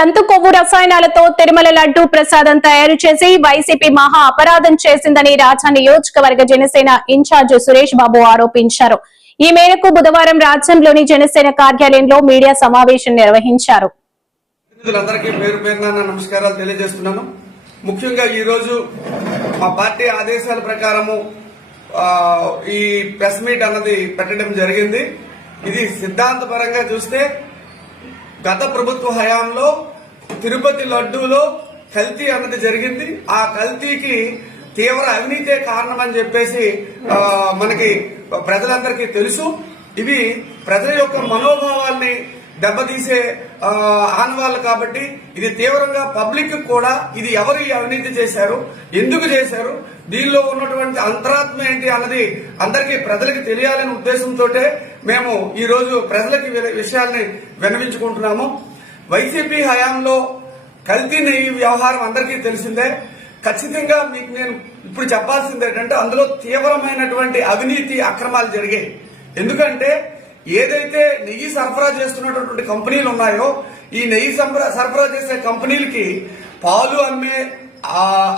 జంతు కొవ్వు రసాయనాలతో తిరుమల లడ్డూ ప్రసాదం తయారు చేసి వైసీపీ మహా అపరాధం చేసిందని రాజా నియోజకవర్గ జనసేన ఇన్ఛార్జ్ సురేష్ బాబు ఆరోపించారు. ఈ మేరకు బుధవారం రాజ్యంలోని జనసేన కార్యాలయంలో మీడియా సమావేశం నిర్వహించారు. నమస్కారాలు తెలియజేస్తున్నాను. ముఖ్యంగా ఈ రోజు మా పార్టీ ఆదేశాల ప్రకారము ఈ ప్రెస్ మీట్ అన్నది పెట్టడం జరిగింది. ఇది సిద్ధాంతపరంగా చూస్తే గత ప్రభుత్వ హయాంలో తిరుపతి లడ్డూలో కల్తీ అన్నది జరిగింది. ఆ కల్తీకి తీవ్ర అవినీతే కారణమని చెప్పేసి మనకి ప్రజలందరికీ తెలుసు. ఇవి ప్రజల యొక్క మనోభావాల్ని దెబ్బతీసే ఆనవాళ్లు కాబట్టి ఇది తీవ్రంగా పబ్లిక్ కూడా ఇది ఎవరు ఈ అవినీతి చేశారు, ఎందుకు చేశారు, దీనిలో ఉన్నటువంటి అంతరాత్మ ఏంటి అన్నది అందరికీ ప్రజలకు తెలియాలనే ఉద్దేశంతో మేము ఈ రోజు ప్రజలకి విషయాల్ని విన్నవించుకుంటున్నాము. వైసీపీ హయాంలో కల్తీ నెయ్యి వ్యవహారం అందరికీ తెలిసిందే. ఖచ్చితంగా మీకు నేను ఇప్పుడు చెప్పాల్సింది ఏంటంటే అందులో తీవ్రమైనటువంటి అవినీతి అక్రమాలు జరిగాయి. ఎందుకంటే ఏదైతే నెయ్యి సరఫరా చేస్తున్నటువంటి కంపెనీలు ఉన్నాయో ఈ నెయ్యి సరఫరా చేసే కంపెనీలకి పాలు అమ్మే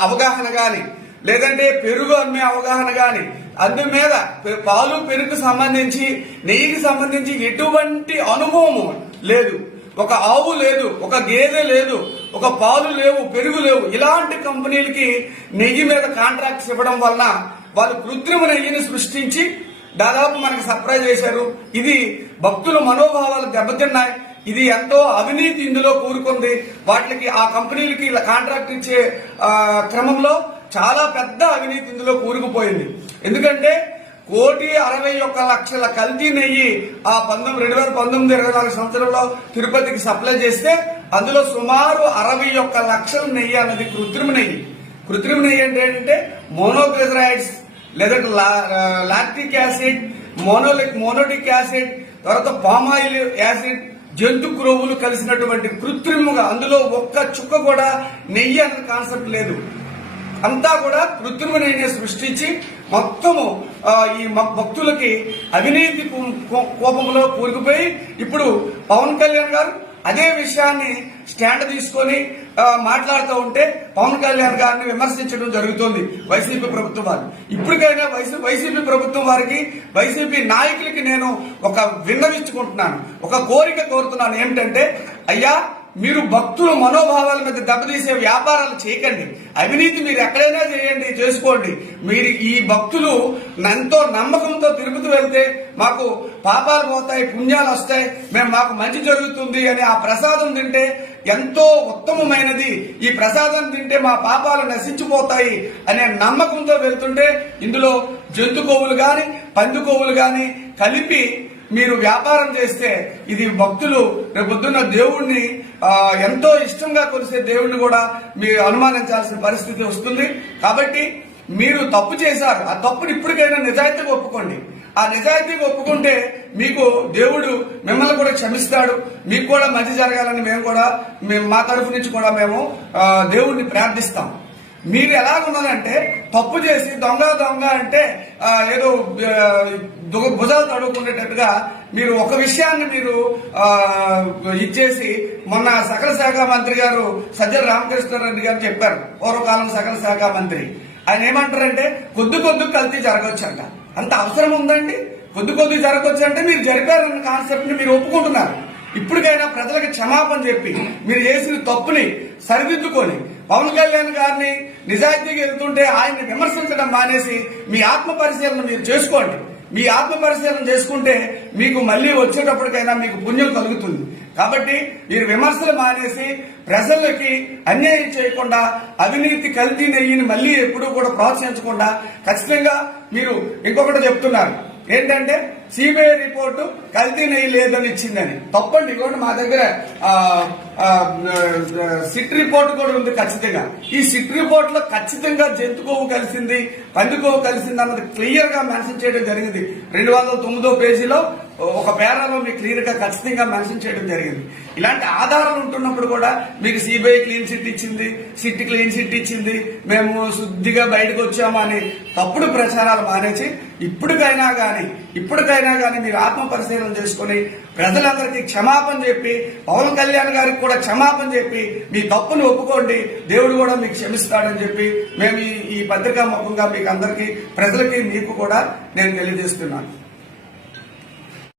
అవగాహన గాని లేదంటే పెరుగు అమ్మే అవగాహన గాని అందు మీద పాలు పెరుగుకు సంబంధించి నెయ్యికి సంబంధించి ఎటువంటి అనుభవము లేదు. ఒక ఆవు లేదు, ఒక గేదె లేదు, ఒక పాలు లేవు, పెరుగు లేవు. ఇలాంటి కంపెనీలకి నెయ్యి మీద కాంట్రాక్ట్స్ ఇవ్వడం వలన వాళ్ళు కృత్రిమ నెయ్యిని సృష్టించి దాదాపు మనకు సప్లై చేశారు. ఇది భక్తుల మనోభావాలు దెబ్బతిన్నాయి. ఇది ఎంతో అవినీతి ఇందులో కూరుకుంది. వాటికి ఆ కంపెనీలకి కాంట్రాక్ట్ ఇచ్చే క్రమంలో చాలా పెద్ద అవినీతి ఇందులో కూరుకుపోయింది. ఎందుకంటే 1,61,00,000 కల్తీ నెయ్యి ఆ 2019-24 సంవత్సరంలో తిరుపతికి సప్లై చేస్తే అందులో సుమారు 61 లక్షల నెయ్యి అన్నది కృత్రిమ నెయ్యి. కృత్రిమ నెయ్యి అంటే ఏంటంటే మోనోగ్లిజరైడ్స్ లేదంటే లాక్టిక్ యాసిడ్, మోనోటిక్ యాసిడ్, తర్వాత పామాయిల్ యాసిడ్, జంతు క్రొవ్వులు కలిసినటువంటి కృత్రిమంగా అందులో ఒక్క చుక్క కూడా నెయ్యి అన్న కాన్సెప్ట్ లేదు. అంతా కూడా కృత్రిమ నెయ్యిని సృష్టించి మొత్తము ఈ భక్తులకి అవినీతి కోపంలో కూరుకుపోయి ఇప్పుడు పవన్ కళ్యాణ్ గారు అదే విషయాన్ని స్టాండ్ తీసుకొని మాట్లాడుతూ ఉంటే పవన్ కళ్యాణ్ గారిని విమర్శించడం జరుగుతోంది వైసీపీ ప్రభుత్వం వారు. ఇప్పటికైనా వైసీపీ ప్రభుత్వం వారికి, వైసీపీ నాయకులకి నేను ఒక విన్నవించుకుంటున్నాను, ఒక కోరిక కోరుతున్నాను. ఏమిటంటే అయ్యా, మీరు భక్తుల మనోభావాల మీద దెబ్బతీసే వ్యాపారాలు చేయకండి. అవినీతి మీరు ఎక్కడైనా చేయండి, చేసుకోండి. మీరు ఈ భక్తులు ఎంతో నమ్మకంతో తిరుపతి వెళ్తే మాకు పాపాలు పోతాయి, పుణ్యాలు వస్తాయి, మాకు మంచి జరుగుతుంది అని ఆ ప్రసాదం తింటే ఎంతో ఉత్తమమైనది, ఈ ప్రసాదం తింటే మా పాపాలు నశించిపోతాయి అనే నమ్మకంతో వెళ్తుంటే ఇందులో జంతు కొవ్వులు గాని పంది కొవ్వులు గాని కలిపి మీరు వ్యాపారం చేస్తే ఇది భక్తులు రేపొద్దున్న దేవుణ్ణి ఎంతో ఇష్టంగా కొలిసే దేవుణ్ణి కూడా మీరు అనుమానించాల్సిన పరిస్థితి వస్తుంది. కాబట్టి మీరు తప్పు చేశారు, ఆ తప్పుని ఇప్పటికైనా నిజాయితీగా ఒప్పుకోండి. ఆ నిజాయితీగా ఒప్పుకుంటే మీకు దేవుడు మిమ్మల్ని కూడా క్షమిస్తాడు, మీకు కూడా మంచి జరగాలని మేము మా తరఫు నుంచి కూడా మేము దేవుణ్ణి ప్రార్థిస్తాం. మీరు ఎలాగున్నదంటే తప్పు చేసి దొంగ అంటే ఏదో భుజాలు తడుకునేటట్టుగా మీరు ఒక విషయాన్ని మీరు ఇచ్చేసి మొన్న సకల శాఖ మంత్రి గారు సజ్జల రామకృష్ణారెడ్డి గారు చెప్పారు, పూర్వకాలం సకల శాఖ మంత్రి. ఆయన ఏమంటారంటే కొద్ది కల్తీ జరగవచ్చంట. అంత అవసరం ఉందండి? కొద్ది జరగవచ్చు అంటే మీరు జరిపారన్న కాన్సెప్ట్ ని మీరు ఒప్పుకుంటున్నారు. ఇప్పటికైనా ప్రజలకు క్షమాపణ చెప్పి మీరు చేసిన తప్పుని సరిదిద్దుకొని పవన్ కళ్యాణ్ గారిని నిజాయితీగా వెళ్తుంటే ఆయన్ని విమర్శించడం మానేసి మీ ఆత్మ పరిశీలన మీరు చేసుకోండి. మీ ఆత్మ పరిశీలన చేసుకుంటే మీకు మళ్లీ వచ్చేటప్పటికైనా మీకు పుణ్యం కలుగుతుంది. కాబట్టి మీరు విమర్శలు మానేసి ప్రజలకి అన్యాయం చేయకుండా అవినీతి కల్తీ నెయ్యిని మళ్లీ ఎప్పుడూ కూడా ప్రోత్సహించకుండా ఖచ్చితంగా మీరు ఇంకొకటి చెప్తున్నారు ఏంటంటే సిబిఐ రిపోర్టు కల్తీ నెయ్యి లేదని ఇచ్చిందని. తప్పండి. ఇవ్వండి, మా దగ్గర సిట్ రిపోర్ట్ కూడా ఉంది. ఖచ్చితంగా ఈ సిట్ రిపోర్ట్ లో ఖచ్చితంగా జంతు కొవ్వు కలిసింది, పంది కొవ్వు కలిసింది అన్నది క్లియర్ గా మెన్షన్ చేయడం జరిగింది. 209వ పేజీలో ఒక పేరాలో మీకు క్లియర్ గా ఖచ్చితంగా మెన్షన్ చేయడం జరిగింది. ఇలాంటి ఆధారాలు ఉంటున్నప్పుడు కూడా మీకు సిబిఐ క్లీన్ చిట్ ఇచ్చింది, సిట్ క్లీన్ చిట్ ఇచ్చింది, మేము శుద్ధిగా బయటకు వచ్చాము అని తప్పుడు ప్రచారాలు మానేసి ఇప్పటికైనా కానీ మీరు ఆత్మ పరిశీలన చేసుకుని ప్రజలందరికీ క్షమాపణ చెప్పి, పవన్ కళ్యాణ్ గారికి కూడా క్షమాపణ చెప్పి మీ తప్పును ఒప్పుకోండి, దేవుడు కూడా మీకు క్షమిస్తాడని చెప్పి మేము ఈ పత్రికా ముఖంగా మీకు అందరికీ, ప్రజలకి, మీకు కూడా నేను తెలియజేస్తున్నాను.